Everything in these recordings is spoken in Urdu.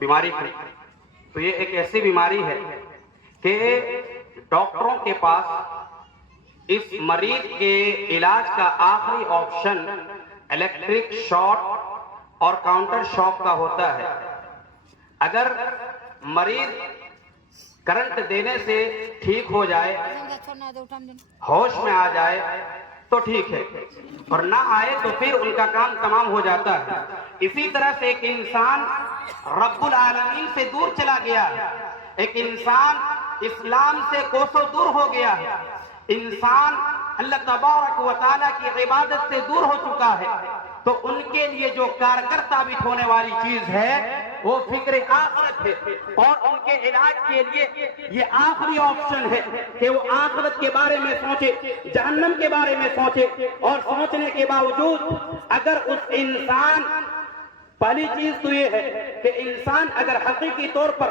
بیماری کی، تو یہ ایک ایسی بیماری ہے کہ ڈاکٹروں کے پاس اس مریض کے علاج کا آخری آپشن الیکٹرک شاک اور کاؤنٹر شاک کا ہوتا ہے۔ اگر مریض کرنٹ دینے سے ٹھیک ہو جائے، ہوش میں آ جائے تو ٹھیک ہے، اور نہ آئے تو پھر ان کا کام تمام ہو جاتا ہے۔ اسی طرح سے ایک انسان رب العالمین سے دور چلا گیا ہے، ایک انسان اسلام سے کوسوں دور ہو گیا ہے، انسان اللہ تبارک و تعالیٰ کی عبادت سے دور ہو چکا ہے، تو ان کے لیے جو کارگر ثابت ہونے والی چیز ہے وہ فکر آخرت ہے، اور ان کے علاج کے لیے یہ آخری آپشن ہے کہ وہ آخرت کے بارے میں سوچے، جہنم کے بارے میں سوچے، اور سوچنے کے باوجود اگر اس انسان، پہلی چیز تو یہ ہے کہ انسان اگر حقیقی طور پر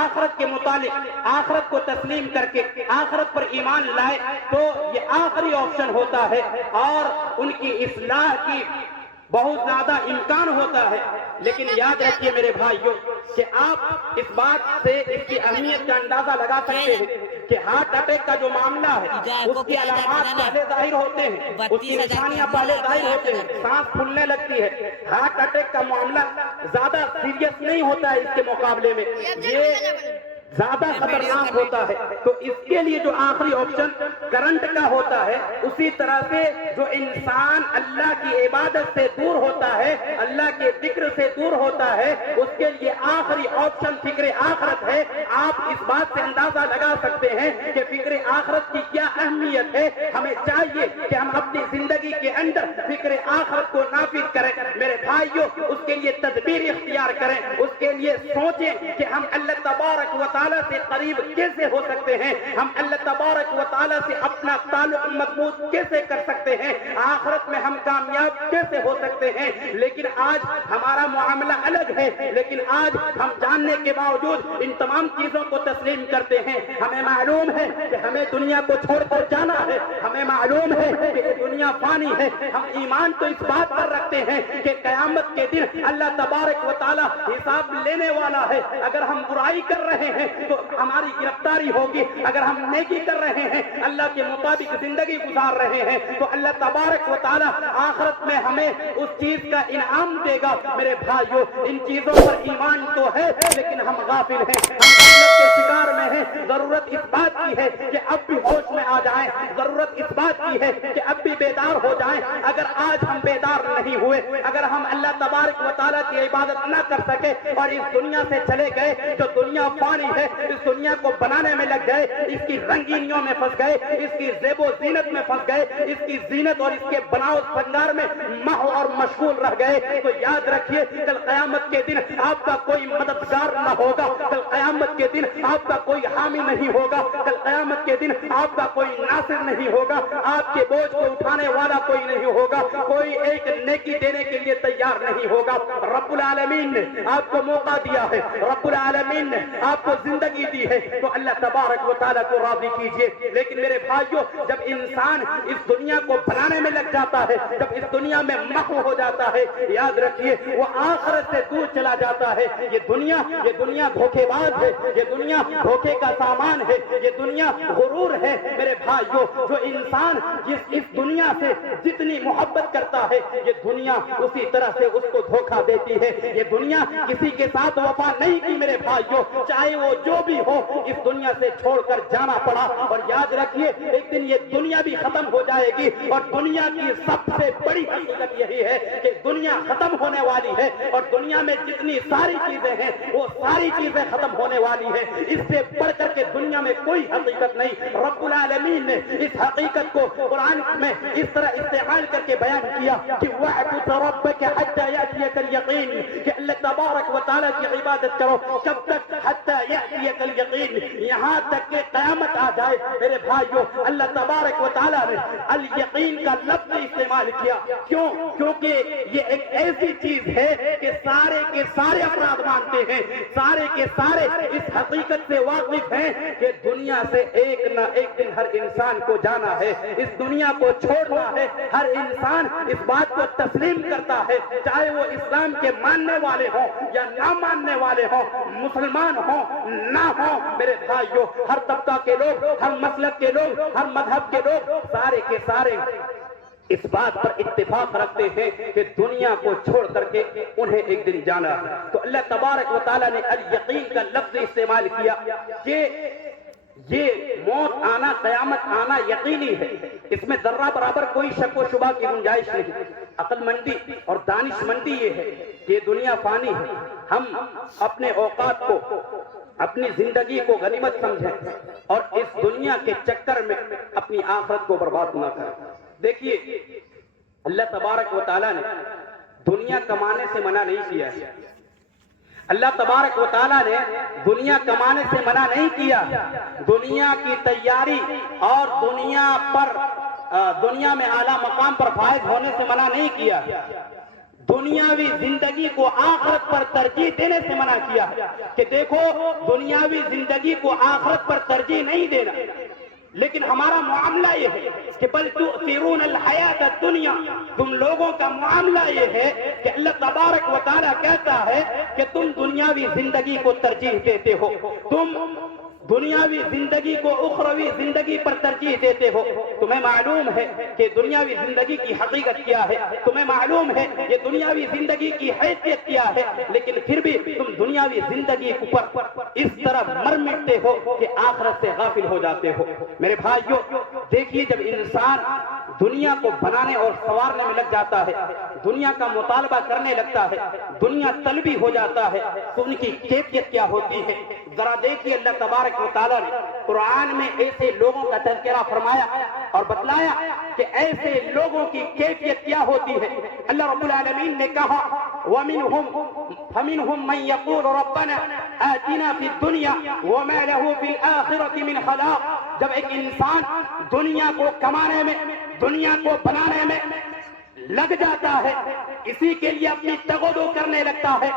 آخرت کے متعلق آخرت کو تسلیم کر کے آخرت پر ایمان لائے تو یہ آخری آپشن ہوتا ہے، اور ان کی اصلاح کی بہت زیادہ امکان ہوتا ہے۔ لیکن یاد رکھیے میرے بھائیوں کہ آپ اس بات سے اس کی اہمیت کا اندازہ لگا سکتے ہیں کہ ہارٹ اٹیک کا جو معاملہ ہے اس کی علامات پہلے ظاہر ہوتے ہیں، اس کی نشانیاں پہلے ظاہر ہوتے ہیں، سانس پھولنے لگتی ہے۔ ہارٹ اٹیک کا معاملہ زیادہ سیریس نہیں ہوتا ہے، اس کے مقابلے میں یہ زیادہ خطرناک ہوتا ہے۔ تو اس کے لیے جو آخری آپشن کرنٹ کا ہوتا ہے، اسی طرح سے جو انسان اللہ کی عبادت سے دور ہوتا ہے، اللہ کے ذکر سے دور ہوتا ہے، اس کے لیے آخری آپشن فکر آخرت ہے۔ آپ اس بات سے اندازہ لگا سکتے ہیں کہ فکر آخرت کی کیا اہمیت ہے۔ ہمیں چاہیے کہ ہم اپنی زندگی کے اندر فکر آخرت کو نافذ کریں۔ میرے بھائیوں، اس کے لیے تدبیر اختیار کریں، اس کے لیے سوچیں کہ ہم اللہ تبارک و تعالیٰ سے قریب کیسے ہو سکتے ہیں، ہم اللہ تبارک و تعالیٰ سے اپنا تعلق مضبوط کیسے کر سکتے ہیں، آخرت میں ہم کامیاب کیسے ہو سکتے ہیں۔ لیکن آج ہمارا معاملہ الگ ہے، لیکن آج ہم جاننے کے باوجود ان تمام چیزوں کو تسلیم کرتے ہیں۔ ہمیں معلوم ہے کہ ہمیں دنیا کو چھوڑ کر جانا ہے، ہمیں معلوم ہے کہ یہ دنیا فانی ہے۔ ہم ایمان تو اس بات پر رکھتے ہیں کہ قیامت کے دن اللہ تبارک و تعالیٰ حساب لینے والا ہے۔ اگر ہم برائی کر رہے ہیں تو ہماری گرفتاری ہوگی، اگر ہم نیکی کر رہے ہیں، اللہ کے مطابق زندگی گزار رہے ہیں، تو اللہ تبارک و تعالیٰ آخرت میں ہمیں اس چیز کا انعام دے گا۔ میرے بھائیوں، ان چیزوں پر ایمان تو ہے لیکن ہم غافل ہیں، ہم غفلت کے شکار میں ہیں۔ ضرورت اس بات کی ہے کہ اب بھی ہوش میں آ جائیں، ضرورت اس بات کی ہے کہ اب بھی بیدار ہو جائیں۔ اگر آج ہم بیدار نہیں ہوئے، اگر ہم اللہ تبارک و تعالیٰ کی عبادت نہ کر سکے اور اس دنیا سے چلے گئے، جو دنیا فانی ہے، اس دنیا کو بنانے میں لگ گئے، اس کی رنگینیوں میں پھنس گئے، اس کی زیب و زینت میں پھنس گئے، اس کی زینت اور اس کے بناؤ سنگار میں محو اور مشغول رہ گئے، تو یاد رکھیے کل قیامت کے دن آپ کا کوئی مددگار نہ ہوگا، کل قیامت کے دن آپ کا کوئی حامی نہیں ہوگا، کل قیامت کے دن آپ کا کوئی ناصر نہیں ہوگا، آپ کے بوجھ کو اٹھانے والا کوئی نہیں ہوگا، کوئی ایک نیکی دینے کے لیے تیار نہیں ہوگا۔ رب العالمین نے آپ کو موقع دیا ہے، رب العالمین نے آپ کو زندگی دی ہے، تو اللہ تبارک و تعالیٰ کو راضی کیجئے۔ لیکن میرے بھائیوں، جب انسان اس دنیا کو بنانے میں لگ جاتا ہے، جب اس دنیا میں محو ہو جاتا ہے، یاد رکھیے وہ آخرت سے دور چلا جاتا ہے۔ یہ دنیا دھوکے باز ہے، یہ دنیا دھوکے کا سامان ہے، یہ دنیا غرور ہے۔ میرے بھائیوں، جو انسان اس دنیا سے جتنی محبت کرتا ہے، یہ دنیا اسی طرح سے اس کو دھوکہ دیتی ہے۔ یہ دنیا کسی کے ساتھ وفا نہیں کی میرے بھائیوں، چاہے وہ جو بھی ہو، اس دنیا سے چھوڑ کر جانا پڑا۔ اور یاد رکھیے ایک دن یہ دنیا بھی ختم ہو جائے گی، اور دنیا کی سب سے بڑی حقیقت یہی ہے کہ دنیا ختم ہونے والی ہے، اور دنیا میں جتنی ساری چیزیں ہیں وہ ساری چیزیں ختم ہونے والی ہیں۔ اس سے بڑھ کر کے دنیا میں کوئی حقیقت نہیں۔ رب العالمین نے اس حقیقت کو قرآن میں اس طرح استعمال کر کے بیان کیا کہ وَاعْبُدْ رَبَّكَ حَتَّى يَأْتِيَكَ الْيَقِينُ، کہ اللہ تبارک و تعالیٰ کی عبادت کرو کب تک؟ حَتَّى یأتیک الیقین، یہاں تک کہ قیامت آ جائے۔ میرے بھائیو، اللہ تبارک و تعالیٰ نے الیقین کا لفظ استعمال کیا، کیوں؟ کیونکہ یہ ایک ایسی چیز ہے کہ سارے کے سارے افراد مانتے ہیں، سارے کے سارے اس حقیقت سے واقف ہیں کہ دنیا سے ایک نہ ایک دن ہر انسان کو جانا ہے، اس دنیا کو چھوڑنا ہے۔ ہر انسان اس بات کو تسلیم کرتا ہے، چاہے وہ اسلام کے ماننے والے ہوں یا نہ ماننے والے ہوں، مسلمان ہوں نہ ہوں۔ میرے بھائیو، ہر طبقہ کے لوگ، ہر مسلک کے لوگ، ہر مذہب کے لوگ، سارے کے سارے اس بات پر اتفاق رکھتے ہیں کہ دنیا کو چھوڑ کر کے انہیں ایک دن جانا ہے۔ تو اللہ تبارک و تعالیٰ نے الیقین کا لفظ استعمال کیا کہ یہ موت آنا، قیامت آنا یقینی ہے، اس میں ذرہ برابر کوئی شک و شبہ کی گنجائش نہیں۔ عقل مندی اور دانش مندی یہ ہے کہ دنیا فانی ہے، ہم اپنے اوقات کو، اپنی زندگی کو غنیمت سمجھیں اور اس دنیا کے چکر میں اپنی آخرت کو برباد نہ کریں۔ دیکھیے، اللہ تبارک و تعالیٰ نے دنیا کمانے سے منع نہیں کیا ہے، اللہ تبارک و تعالیٰ نے دنیا کمانے سے منع نہیں کیا، دنیا کی تیاری اور دنیا میں اعلیٰ مقام پر فائز ہونے سے منع نہیں کیا، دنیاوی زندگی کو آخرت پر ترجیح دینے سے منع کیا کہ دیکھو دنیاوی زندگی کو آخرت پر ترجیح نہیں دینا۔ لیکن ہمارا معاملہ یہ ہے کہ بل تؤثرون الحیات الدنیا، تم لوگوں کا معاملہ یہ ہے کہ اللہ تبارک و تعالیٰ کہتا ہے کہ تم دنیاوی زندگی کو ترجیح دیتے ہو، تم دنیاوی زندگی کو اخروی زندگی پر ترجیح دیتے ہو۔ تمہیں معلوم ہے کہ دنیاوی زندگی کی حقیقت کیا ہے، تمہیں معلوم ہے یہ دنیاوی زندگی کی حیثیت کیا ہے، لیکن پھر بھی تم دنیاوی زندگی پر اس طرح مر مٹتے ہو کہ آخرت سے غافل ہو جاتے ہو۔ میرے بھائیو، دیکھیے، جب انسان دنیا کو بنانے اور سنوارنے میں لگ جاتا ہے، دنیا کا مطالبہ کرنے لگتا ہے، دنیا طلبی ہو جاتا ہے، تو ان کی کیفیت کیا ہوتی ہے۔ ذرا دیکھیے، اللہ تبارک و تعالیٰ نے قرآن میں ایسے لوگوں کا تذکرہ فرمایا اور بتلایا کہ ایسے لوگوں کی کیفیت کیا ہوتی ہے۔ اللہ رب العالمین نے کہا فَمِنْهُمْ مَنْ يَقُولُ رَبَّنَا آتِنَا فِي الدُّنْيَا وَمَا لَهُ فِي الْآخِرَةِ مِنْ خَلَاقٍ۔ جب ایک انسان دنیا کو کمانے میں، دنیا کو بنانے میں لگ جاتا ہے، اسی کے لیے اپنی تغدو کرنے لگتا ہے،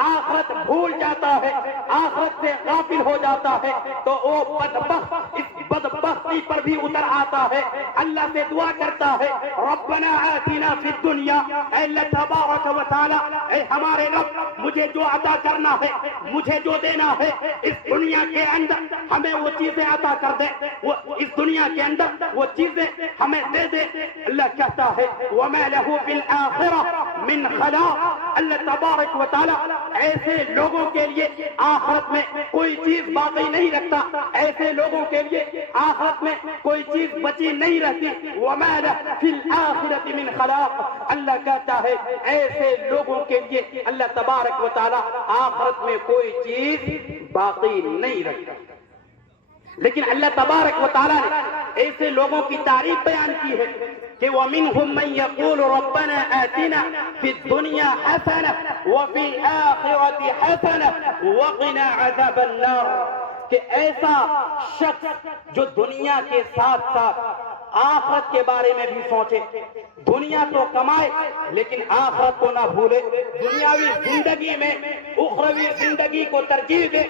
آخرت بھول جاتا ہے، آخرت سے غافل ہو جاتا ہے، تو وہ بدبخت اس بدبختی پر بھی اتر آتا ہے، اللہ سے دعا کرتا ہے ربنا آتنا فی الدنیا، اے اللہ تبارک و تعالی، اے ہمارے رب، مجھے جو عطا کرنا ہے، مجھے جو دینا ہے اس دنیا کے اندر ہمیں وہ چیزیں عطا کر دے، وہ اس دنیا کے اندر وہ چیزیں ہمیں دے دے۔ اللہ کہتا ہے وَمَا لَهُ فِي الْآخِرَةِ مِنْ خَلَاقٍ، اللہ تبارک و تعالی ایسے لوگوں کے لیے آخرت میں کوئی چیز باقی نہیں رکھتا، ایسے لوگوں کے لیے آخرت میں کوئی چیز بچی نہیں رہتی۔ وَمَا لَهُ فِي الْآخِرَةِ مِنْ خَلَاقٍ، اللہ کہتا ہے ایسے لوگوں کے لیے اللہ تبارک و تعالی آخرت میں کوئی چیز باقی نہیں رکھتا۔ لیکن اللہ تبارک و تعالیٰ نے ایسے لوگوں کی تعریف بیان کی ہے کہ وَمِنْهُمْ مَنْ يَقُولُ رَبَّنَا آتِنَا فِي الدُّنْيَا حَسَنَةً وَفِي الْآخِرَةِ حَسَنَةً وَقِنَا عَذَابَ النَّارِ، کہ ایسا شخص جو دنیا کے ساتھ ساتھ آخرت کے بارے میں بھی سوچے، دنیا تو کمائے لیکن آخرت کو نہ بھولے، دنیاوی زندگی میں اخروی زندگی کو ترجیح دے۔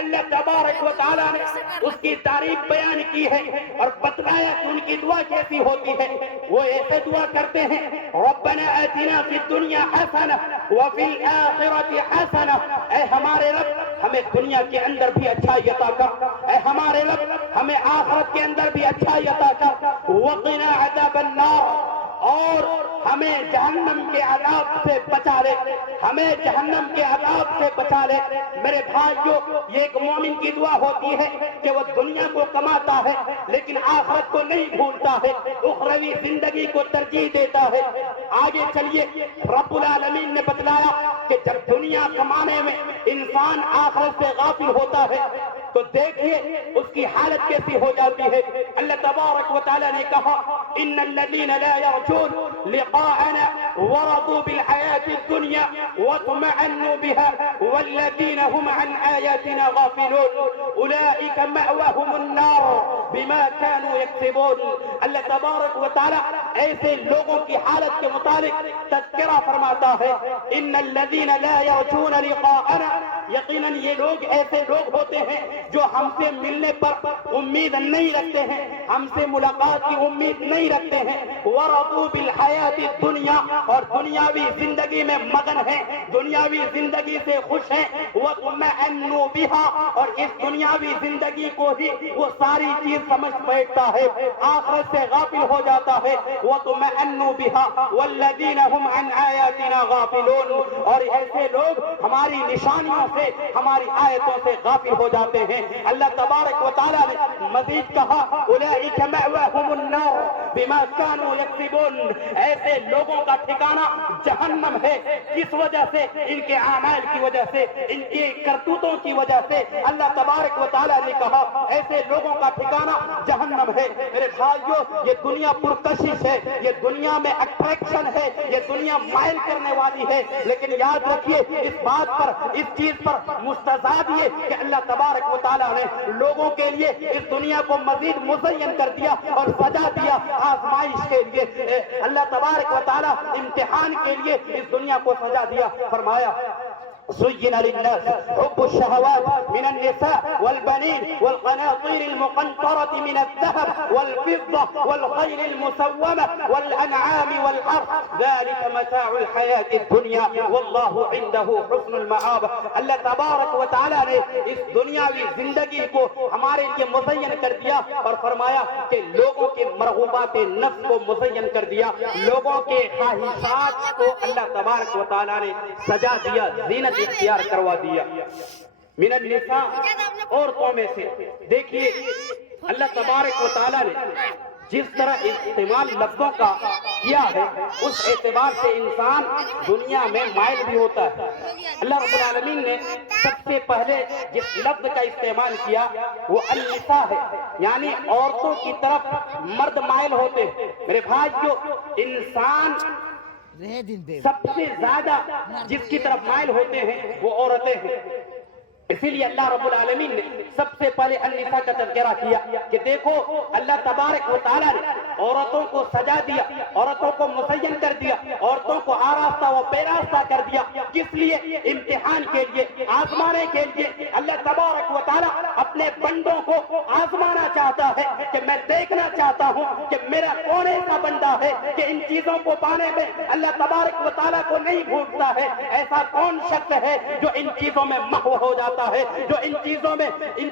اللہ تبارک و تعالیٰ نے اس کی تعریف بیان کی ہے اور بتلایا کہ ان کی دعا کیسی ہوتی ہے۔ وہ ایسے دعا کرتے ہیں ربنا آتنا فی الدنیا حسنہ وفی الآخرۃ حسنہ، اے ہمارے رب ہمیں دنیا کے اندر بھی اچھائی عطا کر، اے ہمارے رب ہمیں آخرت کے اندر بھی اچھائی عطا کر، وقنا عذاب النار، اور ہمیں جہنم کے عذاب سے بچا لے، ہمیں جہنم کے عذاب سے بچا لے۔ میرے بھائیو، یہ ایک مومن کی دعا ہوتی ہے کہ وہ دنیا کو کماتا ہے لیکن آخرت کو نہیں بھولتا ہے، اخروی زندگی کو ترجیح دیتا ہے۔ آگے چلیے، رب العالمین نے بتلایا کہ جب دنیا کمانے میں انسان آخرت سے غافل ہوتا ہے تو دیکھیے اس کی حالت کیسی ہو جاتی ہے. اللہ تبارک و تعالی نے کہا ان الذين لا يرجون لقاءنا ورضوا بالحياة الدنيا واطمأنوا بها والذين هم عن آياتنا غافلون اولئك مأواهم النار بما كانوا يكسبون. اللہ تبارک و تعالی ایسے لوگوں کی حالت کے متعلق تذکرہ فرماتا ہے ان الذين لا يرجون لقاءنا، یقیناً یہ لوگ ایسے لوگ ہوتے ہیں جو ہم سے ملنے پر امید نہیں رکھتے ہیں، ہم سے ملاقات کی امید نہیں رکھتے ہیں. ورضوا بالحیات الدنیا، اور دنیاوی زندگی میں مگن ہیں، دنیاوی زندگی سے خوش ہیں. واطمأنوا بها، اور اس دنیاوی زندگی کو ہی وہ ساری چیز سمجھ بیٹھتا ہے، آخرت سے غافل ہو جاتا ہے. واطمأنوا بها والذین هم عن آیاتنا غافلون، اور ایسے لوگ ہماری نشانیوں سے، ہماری آیتوں سے غافل ہو جاتے ہیں. اللہ تبارک و تعالی نے مزید کہا اولئک مأواهم النار بما كانوا يكسبون، ایسے لوگوں کا ٹھکانہ جہنم ہے. کس وجہ سے؟ ان کے اعمال کی وجہ سے، ان کی کرتوتوں کی وجہ سے. اللہ تبارک و تعالی نے کہا ایسے لوگوں کا ٹھکانہ جہنم ہے. میرے بھائیو، یہ دنیا پرکشش ہے، یہ دنیا میں اٹریکشن ہے، یہ دنیا مائل کرنے والی ہے. لیکن یاد رکھیے اس بات پر، اس چیز پر مستزاد یہ کہ اللہ تبارک و تعالی نے لوگوں کے لیے اس دنیا کو مزید مزین کر دیا اور سجا دیا آزمائش کے لیے. اللہ تبارک و تعالی امتحان کے لیے اس دنیا کو سجا دیا. فرمایا زين للناس حب الشهوات من النساء والبنين والقناطير المقنطرة من الذهب والفضة والخيل المسومة والأنعام والحرث ذلك متاع الحياة الدنيا والله عنده حسن المآب. اللہ تبارک و تعالی نے اس دنیاوی زندگی کو ہمارے لیے مزین کر دیا اور فرمایا کہ لوگوں کے مرغوبات نفس کو مزین کر دیا، لوگوں کے خواہشات کو اللہ تبارک و تعالی نے سجا دیا، زینت اختیار کروا دیا. من النساء، عورتوں میں سے. دیکھیے اللہ تبارک و تعالی نے جس طرح استعمال لفظوں کا کیا ہے اس اعتبار سے انسان دنیا میں مائل بھی ہوتا ہے. اللہ رب العالمین نے سب سے پہلے جس لفظ کا استعمال کیا وہ النساء ہے، یعنی عورتوں کی طرف مرد مائل ہوتے ہیں. میرے بھائیو، انسان سب سے زیادہ جس کی طرف مائل ہوتے ہیں وہ عورتیں ہیں. اسی لیے اللہ رب العالمین نے سب سے پہلے النساء کا تذکرہ کیا کہ دیکھو اللہ تبارک و تعالی نے عورتوں کو سجا دیا، عورتوں کو مزین کر دیا، عورتوں کو آراستہ و پیراستہ کر دیا. کس لیے؟ امتحان کے لیے، آزمانے کے لیے. اللہ تبارک و تعالی اپنے بندوں کو آزمانا چاہتا ہے کہ میں دیکھنا چاہتا ہوں کہ میرا کون ایسا بندہ ہے کہ ان چیزوں کو پانے میں اللہ تبارک و تعالی کو نہیں بھولتا ہے. ایسا کون شخص ہے جو ان چیزوں میں محو ہو جاتا ہے، جو ان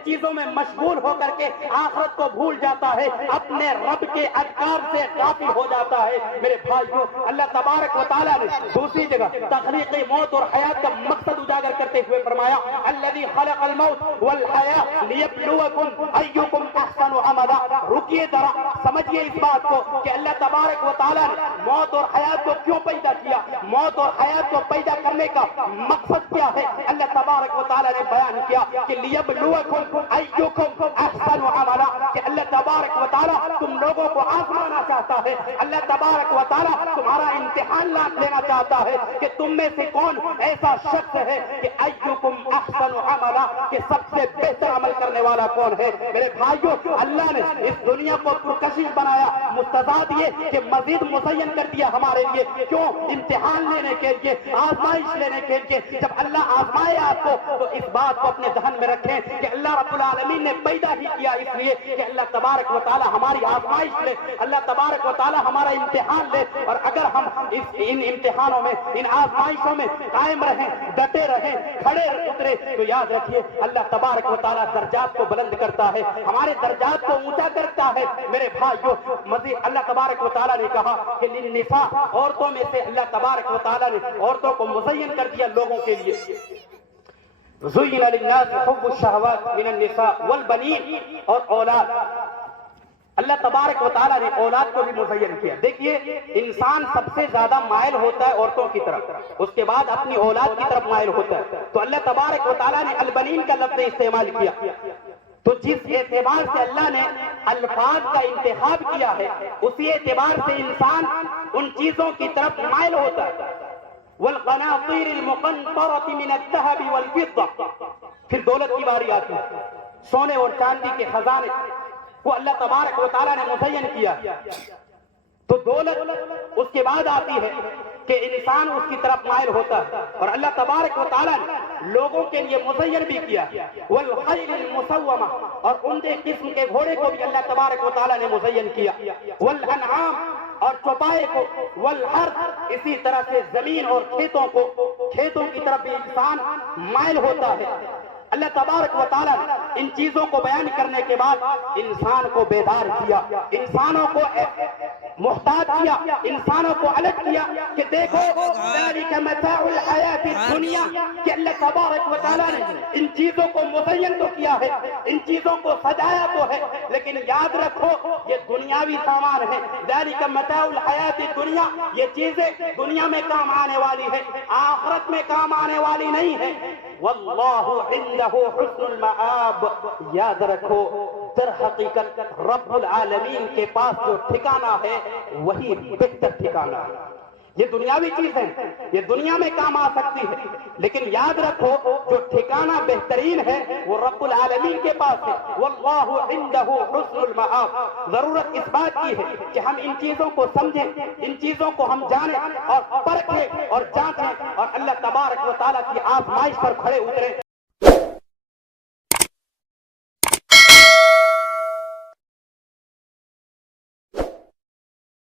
چیزوں میں مشغول ہو کر کے آخرت کو بھول جاتا ہے، اپنے رب کے اذکار سے غافل ہو جاتا ہے. میرے بھائیو، اللہ تبارک و تعالی نے دوسری جگہ تخلیق موت اور حیات کا مقصد اجاگر کرتے ہوئے فرمایا الذی خلق الموت والحیات لیبلوکم ایکم احسن عملا. رکیے ذرا، سمجھیے اس بات کو کہ اللہ تبارک و تعالی نے موت اور حیات کو کیوں پیدا کیا، موت اور حیات کو پیدا کرنے کا مقصد کیا ہے. اللہ تبارک و تعالی نے بیان کیا کہ لیبلوکم ایکم احسن عملا، کہ اللہ تبارک و تعالی تم لوگوں کو آزمانا چاہتا ہے. اللہ تبارک و تعالی تمہارا امتحان لینا چاہتا ہے کہ تم میں سے کون ایسا شخص ہے کہ ایکم احسن عملا، کہ سب سے بہتر عمل کرنے والا کون ہے. میرے بھائیو، اللہ نے اس دنیا کو پرکشش بنایا، مستزاد یہ کہ مزید مزین کر دیا ہمارے لیے. کیوں؟ امتحان لینے کے لیے، آزمائش لینے کے لیے. جب اللہ آزمائے آپ کو تو اس بات کو اپنے ذہن میں رکھیں کہ اللہ رب العالمین نے پیدا ہی کیا اس لیے کہ اللہ تبارک و تعالی ہماری آزمائش لے، اللہ تبارک و تعالی ہمارا امتحان لے. اور اگر ہم ان امتحانوں میں، ان آزمائشوں میں قائم رہیں، ڈٹے رہیں، کھڑے اترے، تو یاد رکھیے اللہ تبارک و تعالی درجات کو بلند کرتا ہے، ہمارے درجات کو اونچا کرتا ہے. میرے بھائیو، مزید اللہ تبارک و تعالی نے کہا کہ للنساء، عورتوں میں سے اللہ تبارک و تعالی نے عورتوں کو مزین کر دیا لوگوں کے لیے. زین للناس حب الشہوات من النساء والبنین، اور اولاد. اللہ تبارک و تعالیٰ نے اولاد کو بھی مزین کیا. دیکھیے انسان سب سے زیادہ مائل ہوتا ہے عورتوں کی طرف، اس کے بعد اپنی اولاد کی طرف مائل ہوتا ہے. تو اللہ تبارک و تعالیٰ نے البنین کا لفظ استعمال کیا. تو جس اعتبار سے اللہ نے الفاظ کا انتخاب کیا ہے اسی اعتبار سے انسان ان چیزوں کی طرف مائل ہوتا ہے. والقناطیر المقنطرة من الذهب والفضة. پھر دولت کی باری آتی ہے. سونے اور چاندی کے خزانے کو اللہ تبارک و تعالیٰ نے مزین کیا. تو دولت اس کے بعد آتی ہے کہ انسان اس کی طرف مائل ہوتا ہے. اور اللہ تبارک و تعالیٰ نے لوگوں کے لیے مزین بھی کیا. والخیل المسومہ, اور عمدے قسم کے گھوڑے کو بھی اللہ تبارک و تعالیٰ نے مزین کیا. والانعام, اور چوپائے کو. والحرث, اسی طرح سے زمین اور کھیتوں کی طرف بھی انسان مائل ہوتا ہے. اللہ تبارک و تعالیٰ نے ان چیزوں کو بیان کرنے کے بعد انسان کو بیدار کیا, انسانوں کو محتاج کیا, انسانوں کو الرٹ کیا کہ دیکھو ذالک متاع الحیات الدنیا, کہ اللہ تبارک و تعالیٰ نے ان چیزوں کو مزین تو کیا ہے, ان چیزوں کو سجایا تو ہے, لیکن یاد رکھو یہ دنیاوی سامان ہے. ذالک متاع الحیات الدنیا, یہ چیزیں دنیا میں کام آنے والی ہے, آخرت میں کام آنے والی نہیں ہے. واللہ عنده حسن المآب, یاد رکھو در حقیقت رب العالمین کے پاس جو ٹھکانہ ہے وہی بہتر ٹھکانہ ہے. یہ دنیاوی چیز ہے, یہ دنیا میں کام آ سکتی ہے, لیکن یاد رکھو جو ٹھکانہ بہترین ہے وہ رب العالمین کے پاس ہے. واللہ عنده حسن المآب. ضرورت اس بات کی ہے کہ ہم ان چیزوں کو سمجھیں, ان چیزوں کو ہم جانیں اور پرکھیں اور جانچیں, اور اللہ تبارک و تعالیٰ کی آزمائش پر کھڑے اتریں.